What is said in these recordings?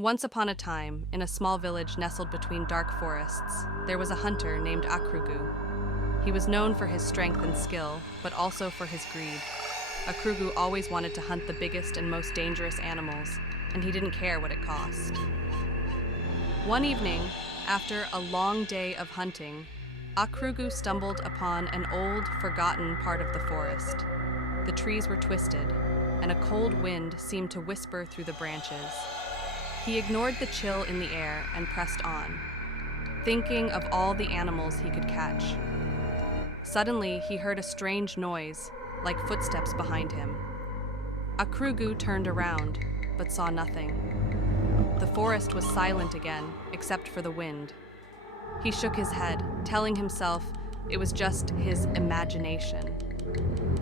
Once upon a time, in a small village nestled between dark forests, there was a hunter named Akrugu. He was known for his strength and skill, but also for his greed. Akrugu always wanted to hunt the biggest and most dangerous animals, and he didn't care what it cost. One evening, after a long day of hunting, Akrugu stumbled upon an old, forgotten part of the forest. The trees were twisted, and a cold wind seemed to whisper through the branches. He ignored the chill in the air and pressed on, thinking of all the animals he could catch. Suddenly, he heard a strange noise, like footsteps behind him. Akrugu turned around, but saw nothing. The forest was silent again, except for the wind. He shook his head, telling himself it was just his imagination.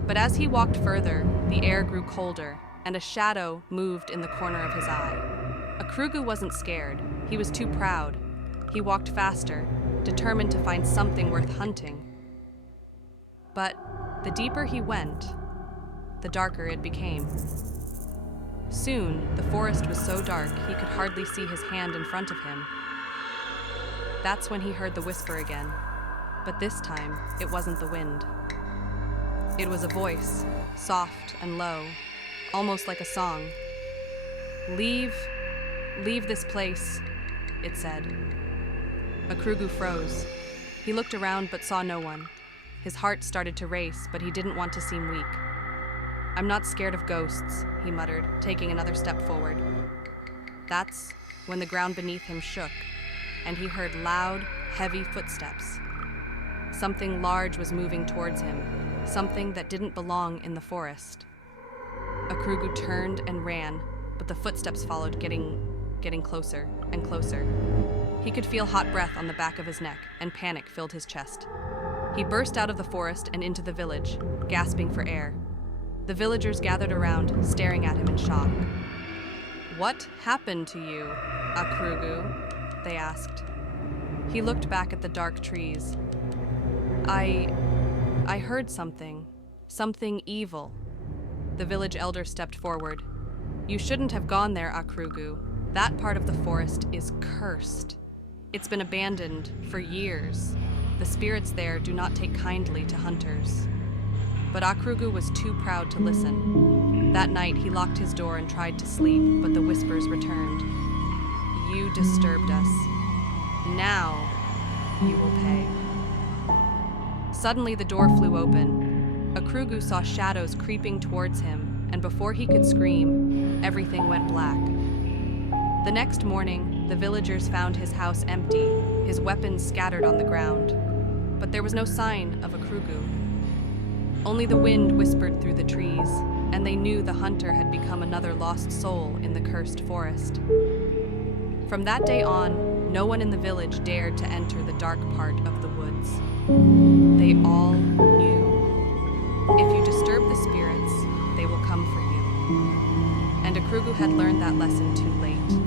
But as he walked further, the air grew colder, and a shadow moved in the corner of his eye. Akrugu wasn't scared. He was too proud. He walked faster, determined to find something worth hunting. But the deeper he went, the darker it became. Soon, the forest was so dark he could hardly see his hand in front of him. That's when he heard the whisper again, but this time it wasn't the wind. It was a voice, soft and low, almost like a song. Leave this place," it said. Akrugu froze. He looked around but saw no one. His heart started to race, but he didn't want to seem weak. "I'm not scared of ghosts," he muttered, taking another step forward. That's when the ground beneath him shook, and he heard loud, heavy footsteps. Something large was moving towards him, something that didn't belong in the forest. Akrugu turned and ran, but the footsteps followed, getting closer and closer. He could feel hot breath on the back of his neck, and panic filled his chest. He burst out of the forest and into the village, gasping for air. The villagers gathered around, staring at him in shock. "What happened to you, Akrugu?" they asked. He looked back at the dark trees. I heard something evil." The village elder stepped forward. "You shouldn't have gone there, Akrugu. That part of the forest is cursed. It's been abandoned for years. The spirits there do not take kindly to hunters." But Akrugu was too proud to listen. That night, he locked his door and tried to sleep, but the whispers returned. "You disturbed us. Now you will pay." Suddenly, the door flew open. Akrugu saw shadows creeping towards him, and before he could scream, everything went black. The next morning, the villagers found his house empty, his weapons scattered on the ground. But there was no sign of Akrugu. Only the wind whispered through the trees, and they knew the hunter had become another lost soul in the cursed forest. From that day on, no one in the village dared to enter the dark part of the woods. They all knew. If you disturb the spirits, they will come for you. And Akrugu had learned that lesson too late.